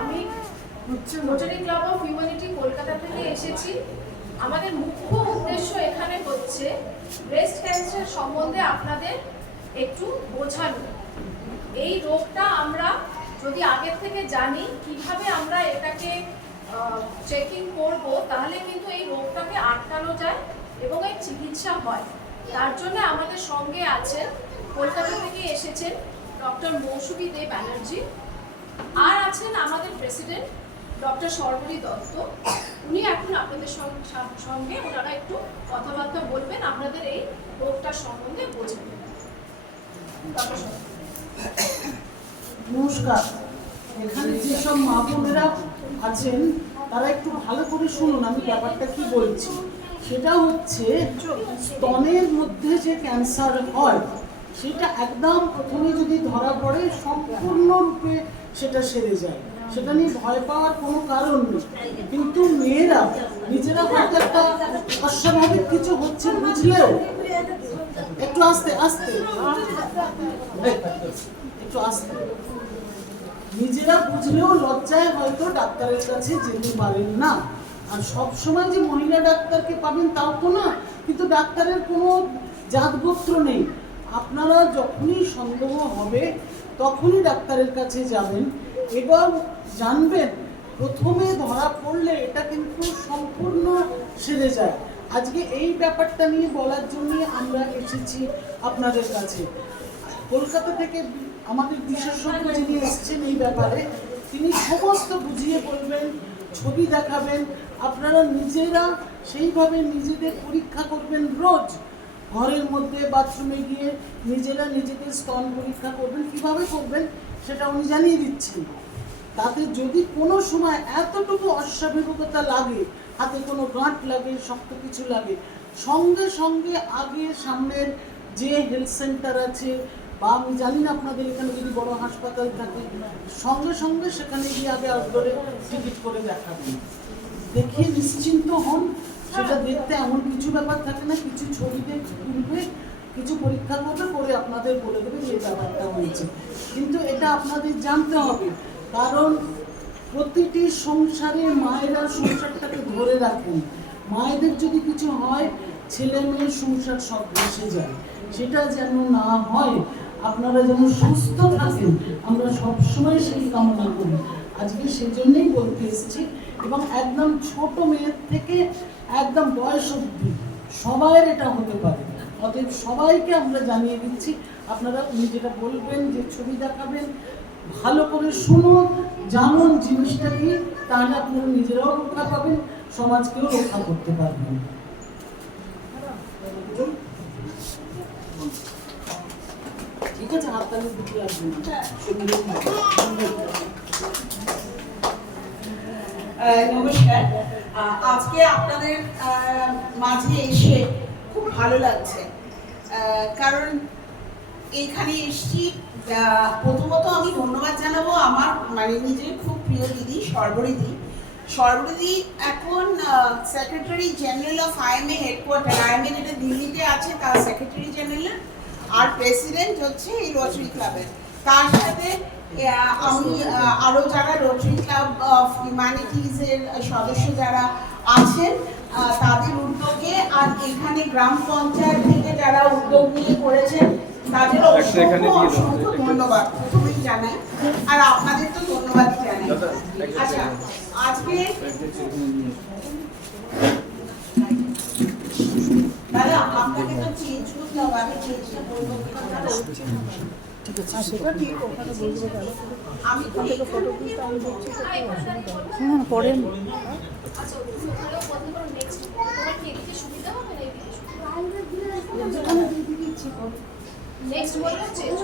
আমি rotary club of humanity Kolkata থেকে এসেছি। আমাদের মুখ্য উদ্দেশ্য এখানে হচ্ছে ব্রেস্ট ক্যান্সার সম্বন্ধে আপনাদের একটু বোঝানো। এই রোগটা আমরা যদি আগের থেকে জানি কিভাবে আমরা এটাকে চেকিং করব, তাহলে কিন্তু এই রোগটাকে আটকানো যায় এবং এর চিকিৎসা হয়। তার জন্য আমাদের সঙ্গে আছেন, কলকাতা থেকে এসেছেন ডক্টর মৌসুমী দে ব্যানার্জি, আর আছেন আমাদের প্রেসিডেন্ট ডক্টর সর্বরী দত্ত। উনি এখন আপনাদের সঙ্গে ওনারা একটু কথাবার্তা বলবেন, আপনাদের এই রোগটার সম্বন্ধে বোঝাবেন। নমস্কার। এখানে যেসব মা বোনেরা আছেন তারা একটু ভালো করে শুনুন আমি ব্যাপারটা কি বলছি। সেটা হচ্ছে স্তনের মধ্যে যে ক্যান্সার হয় সেটা একদম প্রথমে যদি ধরা পড়ে সম্পূর্ণরূপে সেটা সেরে যায়, সেটা নিয়ে ভয় পাওয়ার কোনো কারণ নেই। কিন্তু মেয়েরা নিজেরা হয়তো একটা অস্বাভাবিক কিছু হচ্ছে বুঝলেও একটু আস্তে আস্তে একটু আস্তে নিজেরা বুঝলেও লজ্জায় হয়তো ডাক্তারের কাছে যেতে পারেন না। আর সব সময় যে মহিলা ডাক্তারকে পাবেন তাও তো না, কিন্তু ডাক্তারের কোনো জাতগোত্র নেই। আপনারা যখনই সন্দেহ হবে তখনই ডাক্তারের কাছে যাবেন এবং জানবেন প্রথমে ধরা পড়লে এটা কিন্তু সম্পূর্ণ সেরে যায়। আজকে এই ব্যাপারটা নিয়ে বলার জন্য আমরা এসেছি আপনাদের কাছে। কলকাতা থেকে আমাদের বিশেষজ্ঞ যিনি এসেছেন এই ব্যাপারে, তিনি সমস্ত বুঝিয়ে বলবেন, ছবি দেখাবেন। আপনারা নিজেরা সেইভাবে নিজেদের পরীক্ষা করবেন, রোজ ঘরের মধ্যে বাথরুমে গিয়ে নিজেরা নিজেদের স্তন পরীক্ষা করবেন। কিভাবে করবেন সেটা উনি জানিয়ে দিচ্ছেন। তাতে যদি কোনো সময় এতটুকু অস্বাভাবিকতা লাগে, হাতে কোনো গাঁট লাগে, শক্ত কিছু লাগে, সঙ্গে সঙ্গে আগে সামনের যে হেলথ সেন্টার আছে বা আমি জানি না আপনাদের এখানে যদি বড় হাসপাতাল থাকে, সঙ্গে সঙ্গে সেখানে গিয়ে আগে আউটডোরে টিকিট করে দেখাবেন। দেখিয়ে নিশ্চিন্ত হন। সেটা দেখতে এমন কিছু ব্যাপার থাকে না, কিছু ছবিতে তুলবে, কিছু পরীক্ষা করবে, করে আপনাদের বলে দেবে যে ব্যাপারটা হয়েছে। কিন্তু এটা আপনাদের জানতে হবে, কারণ প্রতিটি সংসারে মায়েরা সংসারটাকে ধরে রাখেন। মায়েদের যদি কিছু হয় ছেলে মেয়ের সংসার সব ভেসে যায়। সেটা যেন না হয়, আপনারা যেন সুস্থ থাকেন, আমরা সবসময় সেই কামনা করি। আজকে সেজন্যই বলতে এসেছি। এবং একদম ছোট মেয়ের থেকে একদম বয়স অবধি সবাইয়ের এটা হতে পারে। অতএব সবাইকে আমরা জানিয়ে দিচ্ছি, আপনারা নিজেরা বলবেন, যে ছবি দেখাবেন, ভালো করে শুনুন, জানুন জিনিসটা কি, তাহলে আপনারা নিজেরাও রক্ষা পাবেন, সমাজকেও রক্ষা করতে পারবেন। ঠিক আছে, হাততালি দিতে আসবেন। নমস্কার। আজকে আপনাদের মাঝে এসে খুব ভালো লাগছে, কারণ এইখানে এসেছি। প্রথমত আমি ধন্যবাদ জানাবো আমার নিজের খুব প্রিয় দিদি সর্বরীদি। সর্বরীদি এখন secretary general of IMA headquarter, IMA যেটা দিল্লিতে আছে তার সেক্রেটারি জেনারেল, আর প্রেসিডেন্ট হচ্ছে এই রোটারি ক্লাবের। তার সাথে আমি আরও যারা রোটারি ক্লাব অফ হিউম্যানিটিজের সদস্য যারা আছেন তাদের উদ্যোগে, আর এখানে গ্রাম পঞ্চায়েত থেকে যারা উদ্যোগ নিয়ে করেছেন তাদের অসংখ্য ধন্যবাদ প্রথমেই জানাই, আর আপনাদের তো ধন্যবাদ জানাই। আচ্ছা, আজকে দাদা আপনাকে তো চেঞ্জ করতে হবে, আমি চেঞ্জটা বলবো। ঠিক আছে, সেটা ঠিক, ওখানে বলবো। আমি তো ফটো দিতে আমি বলছি পরে নেক্সট বলবো চেঞ্জ